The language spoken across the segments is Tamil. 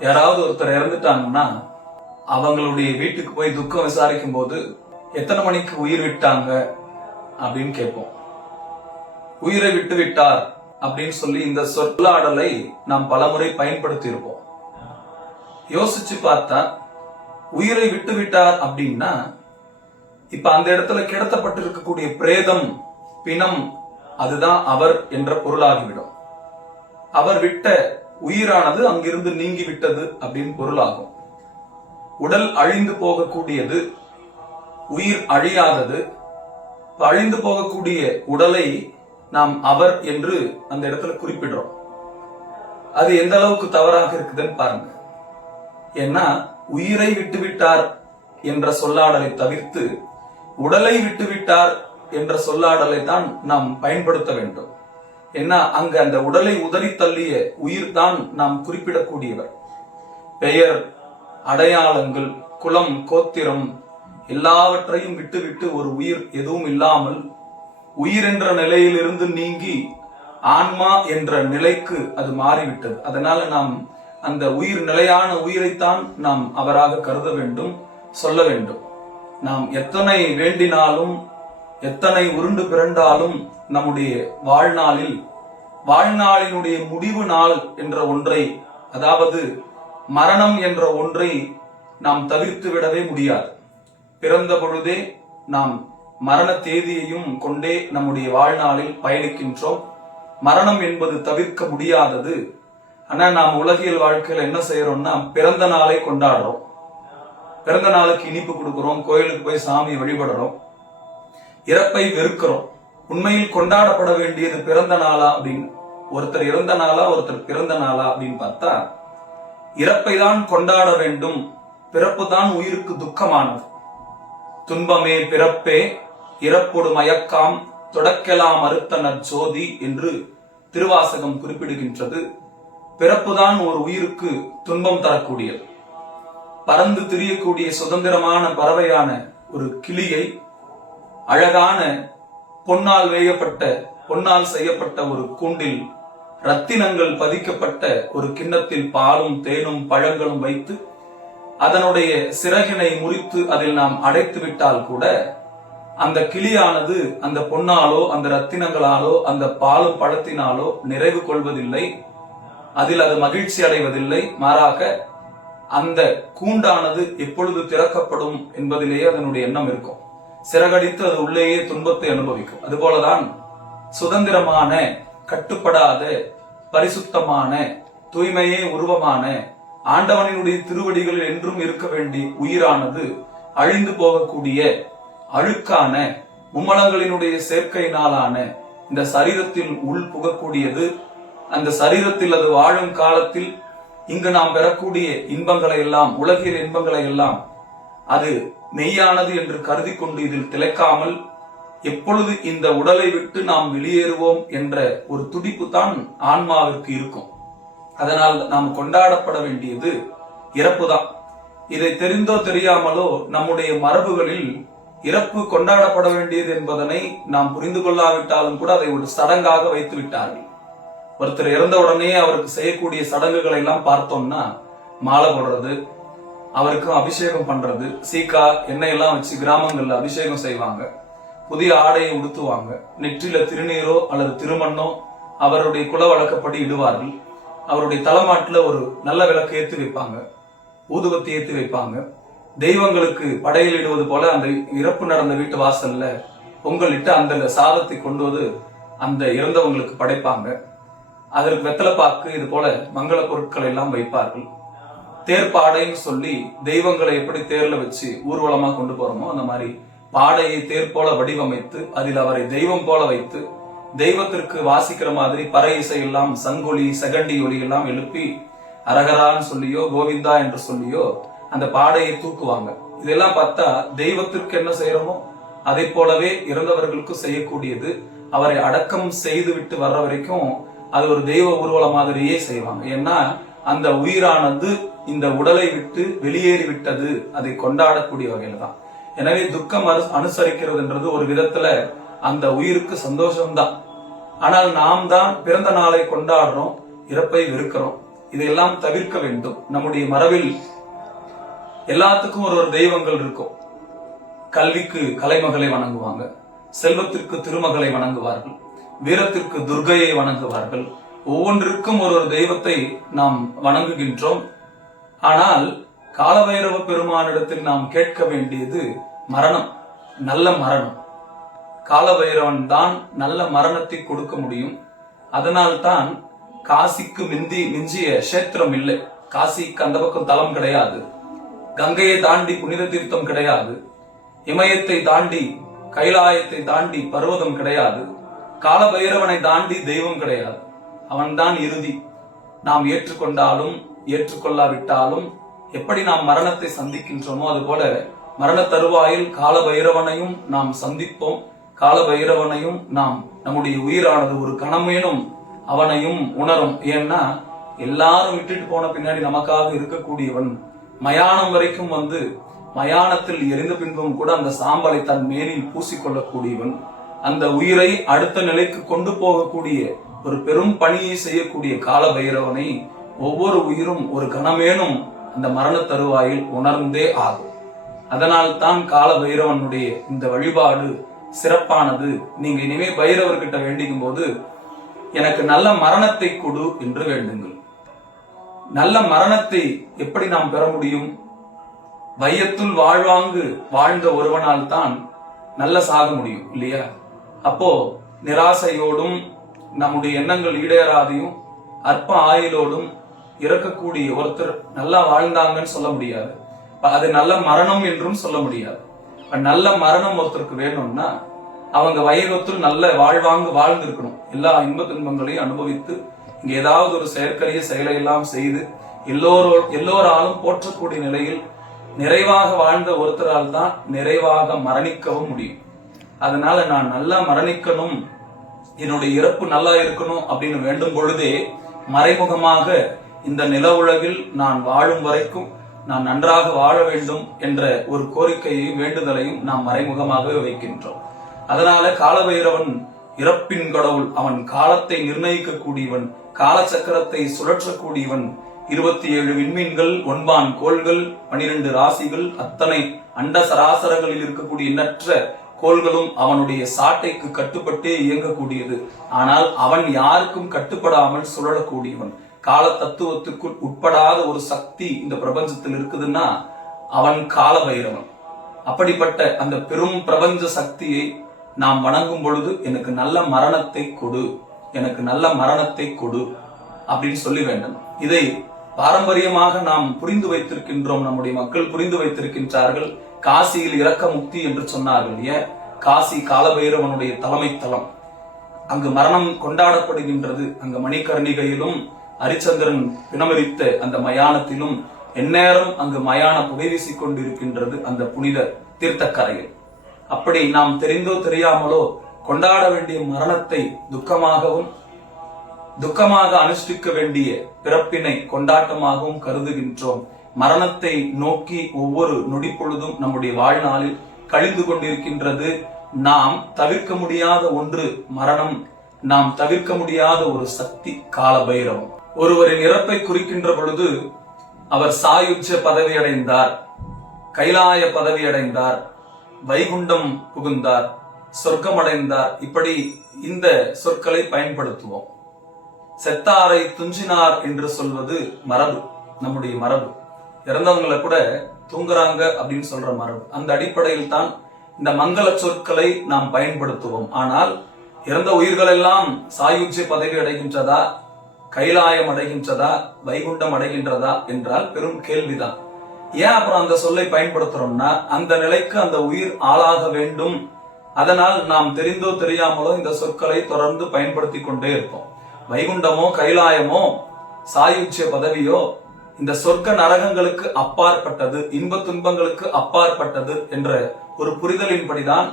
யாராவது ஒருத்தர் இறந்துட்டாங்கன்னா அவங்களுடைய வீட்டுக்கு போய் துக்கம் விசாரிக்கும் போது எத்தனை மணிக்கு உயிர் விட்டாங்க அப்படின்னு கேட்போம். உயிரை விட்டு விட்டார் அப்படின்னு சொல்லி இந்த சொல்லாடலை நாம் பலமுறை பயன்படுத்தி இருப்போம் யோசிச்சு பார்த்தா உயிரை விட்டு விட்டார் அப்படின்னா இப்ப அந்த இடத்துல கிடத்தப்பட்டிருக்கக்கூடிய பிரேதம் பிணம் அதுதான் அவர் என்ற பொருளாகிவிடும். அவர் விட்ட உயிரானது அங்கிருந்து நீங்கிவிட்டது அப்படின்னு பொருளாகும். உடல் அழிந்து போகக்கூடியது உயிர் அழியாதது அழிந்து போகக்கூடிய உடலை நாம் அவர் என்று அந்த இடத்துல குறிப்பிடுறோம். அது எந்த அளவுக்கு தவறாக இருக்குதுன்னு பாருங்க. ஏன்னா உயிரை விட்டுவிட்டார் என்ற சொல்லாடலை தவிர்த்து உடலை விட்டுவிட்டார் என்ற சொல்லாடலை தான் நாம் பயன்படுத்த வேண்டும். ஏன்னா அங்கு அந்த உடலை உதறி தள்ளிய உயிர் தான் நாம் குறிப்பிடக்கூடியவர். பெயர் அடையாளங்கள் குலம் கோத்திரம் எல்லாவற்றையும் விட்டுவிட்டு ஒரு உயிர் எதுவும் இல்லாமல் உயிர் என்ற நிலையிலிருந்து நீங்கி ஆன்மா என்ற நிலைக்கு அது மாறிவிட்டது. அதனால நாம் அந்த உயிர் நிலையான உயிரைத்தான் நாம் அவராக கருத வேண்டும் சொல்ல வேண்டும். நாம் எத்தனை வேண்டினாலும் எத்தனை உருண்டு பிறண்டாலும் நம்முடைய வாழ்நாளில் வாழ்நாளினுடைய முடிவு நாள் என்ற ஒன்றை அதாவது மரணம் என்ற ஒன்றை நாம் தவிர்த்து விடவே முடியாது. பிறந்த பொழுதே நாம் மரண தேதியையும் கொண்டே நம்முடைய வாழ்நாளில் பயணிக்கின்றோம். மரணம் என்பது தவிர்க்க முடியாதது. ஆனா நாம் உலகியல் வாழ்க்கையில் என்ன செய்யறோம்னா பிறந்த நாளை கொண்டாடுறோம். பிறந்த நாளுக்கு இனிப்பு கொடுக்கிறோம் கோயிலுக்கு போய் சாமி வழிபடுறோம். இறப்பை வெறுக்கிறோம். உண்மையில் கொண்டாடப்பட வேண்டியது பிறந்த நாளா அப்படின்னு ஒருத்தர் இறந்த நாளா ஒருத்தர் பிறந்த நாளா அப்படின்னு பார்த்தா இறப்பை தான் கொண்டாட வேண்டும் பிறப்பு தான் உயிருக்கு துக்கமானது. துன்பமே பிறப்பே இறப்போடு மயக்காம் தொடக்கலாம் அறுத்த நற்சோதி என்று திருவாசகம் குறிப்பிடுகின்றது. பிறப்புதான் ஒரு உயிருக்கு துன்பம் தரக்கூடியது. பறந்து திரியக்கூடிய சுதந்திரமான பறவையான ஒரு கிளியை அழகான பொன்னால் வேயப்பட்ட பொன்னால் செய்யப்பட்ட ஒரு கூண்டில் ரத்தினங்கள் பதிக்கப்பட்ட ஒரு கிண்ணத்தில் பாலும் தேனும் பழங்களும் வைத்து அதனுடைய சிறகினை முறித்து அதில் நாம் அடைத்து விட்டால் கூட அந்த கிளியானது அந்த பொன்னாலோ அந்த ரத்தினங்களாலோ அந்த பாலும் பழத்தினாலோ நிறைவு கொள்வதில்லை. அதில் அது மகிழ்ச்சி அடைவதில்லை. மாறாக அந்த கூண்டானது எப்பொழுது திறக்கப்படும் என்பதிலேயே அதனுடைய எண்ணம் இருக்கும். சிறகடித்து அது உள்ளேயே துன்பத்தை அனுபவிக்கும். அதுபோலதான் சுதந்திரமான கட்டுப்படாத பரிசுத்தமான தூய்மையே உருவமான ஆண்டவனினுடைய திருவடிகளில் என்றும் இருக்க வேண்டிய உயிரானது அழிந்து போகக்கூடிய அழுக்கான மும்மலங்களினுடைய சேர்க்கையினாலான இந்த சரீரத்தில் உள் புகக்கூடியது. அந்த சரீரத்தில் அது வாழும் காலத்தில் இங்கு நாம் பெறக்கூடிய இன்பங்களை எல்லாம் உலகில் இன்பங்களை எல்லாம் அது மெய்யானது என்று கருதி கொண்டு இதில் திளைக்காமல் எப்பொழுது இந்த உடலை விட்டு நாம் வெளியேறுவோம் என்ற ஒரு துடிப்பு தான் ஆன்மாவிற்கு இருக்கும். அதனால் நாம் கொண்டாடப்பட வேண்டியது இறப்புதான். இதை தெரிந்தோ தெரியாமலோ நம்முடைய மரபுகளில் இறப்பு கொண்டாடப்பட வேண்டியது என்பதனை நாம் புரிந்து கொள்ளாவிட்டாலும் கூட அதை ஒரு சடங்காக வைத்து விட்டார்கள். ஒருத்தர் இறந்த உடனே அவருக்கு செய்யக்கூடிய சடங்குகளை எல்லாம் பார்த்தோம்னா மாலை போடுறது அவருக்கும் அபிஷேகம் பண்றது. சீக்கா எண்ணெய் எல்லாம் வச்சு கிராமங்கள்ல அபிஷேகம் செய்வாங்க. புதிய ஆடையை உடுத்துவாங்க. நெற்றில திருநீரோ அல்லது திருமண்ணோ அவருடைய குல வழக்கப்படி இடுவார்கள். அவருடைய தலைமாட்டில் ஒரு நல்ல விளக்கு ஏற்றி வைப்பாங்க. ஊதுபத்தி ஏற்றி வைப்பாங்க. தெய்வங்களுக்கு படையில் இடுவது போல அந்த இறப்பு நடந்த வீட்டு வாசல்ல பொங்கலிட்டு அந்த சாதத்தை கொண்டு வந்து அந்த இறந்தவங்களுக்கு படைப்பாங்க. அதற்கு வெத்தலை பாக்கு இது போல மங்கள பொருட்களை எல்லாம் வைப்பார்கள். தேர்ப்பாடைன்னு சொல்லி தெய்வங்களை எப்படி தேர்ல வச்சு ஊர்வலமா கொண்டு போறோமோ அந்த மாதிரி பாடையை தேர் போல வடிவமைத்து அதில் அவரை தெய்வம் போல வைத்து தெய்வத்திற்கு வாசிக்கிற மாதிரி பறை இசை எல்லாம் சங்கொலி செகண்டி ஒலி எல்லாம் எழுப்பி அரகரான்னு சொல்லியோ கோவிந்தா என்று சொல்லியோ அந்த பாடையை தூக்குவாங்க. இதெல்லாம் பார்த்தா தெய்வத்திற்கு என்ன செய்யறோமோ அதை போலவே இறந்தவர்களுக்கும் செய்யக்கூடியது. அவரை அடக்கம் செய்து விட்டு வர்ற வரைக்கும் அது ஒரு தெய்வ ஊர்வலம் மாதிரியே செய்வாங்க. ஏன்னா அந்த உயிரானது இந்த உடலை விட்டு வெளியேறி விட்டது அதை கொண்டாடக்கூடிய வகையில தான் எனவே துக்கம் அனு அனுசரிக்கிறதுன்றது ஒரு விதத்துல அந்த உயிருக்கு சந்தோஷம்தான். ஆனால் நாம் தான் பிறந்த நாளை கொண்டாடுறோம் இறப்பை வெறுக்கிறோம். இதையெல்லாம் தவிர்க்க வேண்டும். நம்முடைய மரபில் எல்லாத்துக்கும் ஒரு ஒரு தெய்வங்கள் இருக்கும். கல்விக்கு கலைமகளை வணங்குவாங்க செல்வத்திற்கு திருமகளை வணங்குவார்கள் வீரத்திற்கு துர்கையை வணங்குவார்கள். ஒவ்வொன்றிற்கும் ஒரு ஒரு தெய்வத்தை நாம் வணங்குகின்றோம். ஆனால் காலபைரவ பெருமானிடத்தில் நாம் கேட்க வேண்டியது மரணம் நல்ல மரணம். காலபைரவன் தான் நல்ல மரணத்தை கொடுக்க முடியும். அதனால்தான் காசிக்கு மிந்தி மிஞ்சிய கஷேத்திரம் இல்லை. காசிக்கு அந்த பக்கம் தலம் கிடையாது. கங்கையை தாண்டி புனித தீர்த்தம் கிடையாது. இமயத்தை தாண்டி கைலாயத்தை தாண்டி பர்வதம் கிடையாது. காலபைரவனை தாண்டி தெய்வம் கிடையாது. அவன்தான் இறுதி. நாம் ஏற்றுக்கொண்டாலும் ஏற்றுக்கொள்ளாவிட்டாலும் எப்படி நாம் மரணத்தை சந்திக்கின்றோமோ அதுபோல மரண தருவாயில் காலபைரவனையும் நாம் சந்திப்போம். காலபைரவனையும் நாம் நம்முடைய உயிரானது ஒரு கணமேனும் அவனையும் உணரும். ஏன்னா எல்லாரும் விட்டுட்டு போன பின்னாடி நமக்காக இருக்கக்கூடியவன் மயானம் வரைக்கும் வந்து மயானத்தில் எரிந்த பின்பும் கூட அந்த சாம்பலை தன் மேனில் பூசிக்கொள்ளக்கூடியவன். அந்த உயிரை அடுத்த நிலைக்கு கொண்டு போகக்கூடிய ஒரு பெரும் பணியை செய்யக்கூடிய கால பைரவனை ஒவ்வொரு உயிரும் ஒரு கணமேனும் அந்த மரண தருவாயில் உணர்ந்தே ஆகும். அதனால் தான் கால பைரவனுடைய இந்த வழிபாடு சிறப்பானது. நீங்க இனிமே பைரவர்கிட்ட வேண்டிக்கும் போது எனக்கு நல்ல மரணத்தை கொடு என்று வேண்டுங்கள். நல்ல மரணத்தை எப்படி நாம் பெற முடியும்? வையத்துள் வாழ்வாங்கு வாழ்ந்த ஒருவனால் தான் நல்ல சாக முடியும் இல்லையா? அப்போ நிராசையோடும் நம்முடைய எண்ணங்கள் ஈடேறாதையும் அற்ப ஆயுளோடும் இறக்கக்கூடிய ஒருத்தர் நல்லா வாழ்ந்தாங்கன்னு சொல்ல முடியாது. அது நல்ல மரணம் என்றும் சொல்ல முடியாது. நல்ல மரணம் ஒருத்தருக்கு வேணும்னா அவங்க வையகத்தில் நல்ல வாழ்வாங்க வாழ்ந்திருக்கணும். எல்லா இன்ப துன்பங்களையும் அனுபவித்து இங்க ஏதாவது ஒரு செயற்கரிய செயலை எல்லாம் செய்து எல்லோரோ எல்லோராலும் போற்றக்கூடிய நிலையில் நிறைவாக வாழ்ந்த ஒருத்தரால் தான் நிறைவாக மரணிக்கவும் முடியும். அதனால நான் நல்லா மரணிக்கணும் என்னுடைய இறப்பு நல்லா இருக்கணும் அப்படின்னு வேண்டும் பொழுதே மறைமுகமாக இந்த நில உலகில் நான் வாழும் வரைக்கும் நான் நன்றாக வாழ வேண்டும் என்ற ஒரு கோரிக்கையையும் வேண்டுதலையும் நாம் மறைமுகமாகவே வைக்கின்றோம். அதனால காலபைரவன் இறப்பின் கடவுள் அவன் காலத்தை நிர்ணயிக்கக்கூடியவன் காலச்சக்கரத்தை சுழற்றக்கூடியவன். இருபத்தி ஏழு விண்மீன்கள் ஒன்பான் கோள்கள் பனிரெண்டு ராசிகள் அத்தனை அண்ட சராசரங்களில் இருக்கக்கூடிய எண்ணற்ற கோள்களும் அவனுடைய சாட்டைக்கு கட்டுப்பட்டே இயங்கக்கூடியது. ஆனால் அவன் யாருக்கும் கட்டுப்படாமல் சுழலக்கூடியவன். கால தத்துவத்துக்குள் உட்படாத ஒரு சக்தி இந்த பிரபஞ்சத்தில் இருக்குதுன்னா அவன் கால பைரவன் அப்படிப்பட்ட அந்த பெரும் பிரபஞ்ச சக்தியை நாம் வணங்கும் பொழுது எனக்கு நல்ல மரணத்தை கொடு எனக்கு நல்ல மரணத்தை கொடு அப்படின்னு சொல்லி வேண்டும். இதை பாரம்பரியமாக நாம் புரிந்து வைத்திருக்கின்றோம் நம்முடைய மக்கள் புரிந்து வைத்திருக்கின்றார்கள். காசியில் இறக்க முக்தி என்று சொன்னார்கள். ஏன்? காசி காலபைரவனுடைய தலைமை தளம் அங்கு மரணம் கொண்டாடப்படுகின்றது. அங்கு மணிகர்ணிகையிலும் ஹரிச்சந்திரன் பிணமரித்த அந்த மயானத்திலும் எந்நேரம் அங்கு மயான புகை வீசிக் கொண்டிருக்கின்றது அந்த புனித தீர்த்தக்கரையில். அப்படி நாம் தெரிந்தோ தெரியாமலோ கொண்டாட வேண்டிய மரணத்தை துக்கமாகவும் துக்கமாக அனுஷ்டிக்க வேண்டிய பிறப்பினை கொண்டாட்டமாகவும் கருதுகின்றோம். மரணத்தை நோக்கி ஒவ்வொரு நொடி பொழுதும் நம்முடைய வாழ்நாளில் கழிந்து கொண்டிருக்கின்றது. நாம் தவிர்க்க முடியாத ஒன்று மரணம். நாம் தவிர்க்க முடியாத ஒரு சக்தி காலபைரவம். ஒருவரின் இறப்பை குறிக்கின்ற பொழுது அவர் சாயுஜ பதவி அடைந்தார் கைலாய பதவி அடைந்தார் வைகுண்டம் புகுந்தார் சொர்க்கம் அடைந்தார் இப்படி இந்த சொற்களை பயன்படுத்துவோம். செத்தாரை துஞ்சினார் என்று சொல்வது மரபு நம்முடைய மரபு. இறந்தவங்களை கூட தூங்குறாங்க அப்படின்னு சொல்ற மரபு. அந்த அடிப்படையில் தான் இந்த மங்கள சொற்களை நாம் பயன்படுத்துவோம். ஆனால் இறந்த உயிர்களெல்லாம் சாயுஜ்ய பதவி அடைகின்றதா? கைலாயம் அடைகின்றதா வைகுண்டம் அடைகின்றதா என்றால் பெரும் கேள்விதான். ஏன் அப்புறம் அந்த சொல்லை பயன்படுத்துறோம்னா அந்த நிலைக்கு அந்த உயிர் ஆளாக வேண்டும். அதனால் நாம் தெரிந்தோ தெரியாமலோ இந்த சொற்களை தொடர்ந்து பயன்படுத்தி கொண்டே இருப்போம். வைகுண்டமோ கைலாயமோ சாயுச்சிய பதவியோ இந்த சொர்க்க நரகங்களுக்கு அப்பாற்பட்டது இன்ப துன்பங்களுக்கு அப்பாற்பட்டது என்ற ஒரு புரிதலின்படிதான்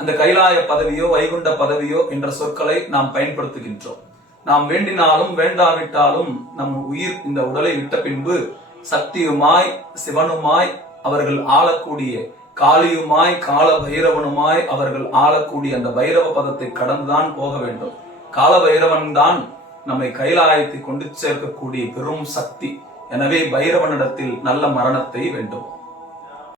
அந்த கைலாய பதவியோ வைகுண்ட பதவியோ என்ற சொற்களை நாம் பயன்படுத்துகின்றோம். நாம் வேண்டினாலும் வேண்டாவிட்டாலும் நம் உயிர் இந்த உடலை விட்ட பின்பு சக்தியுமாய் சிவனுமாய் அவர்கள் ஆளக்கூடிய காளியுமாய் கால பைரவனுமாய் அவர்கள் ஆளக்கூடிய அந்த பைரவ பதத்தை கடந்துதான் போக வேண்டும். கால பைரவன் தான் நம்மை கைலாயத்தை கொண்டு சேர்க்கக்கூடிய பெரும் சக்தி. எனவே பைரவனிடத்தில் நல்ல மரணத்தை வேண்டும்.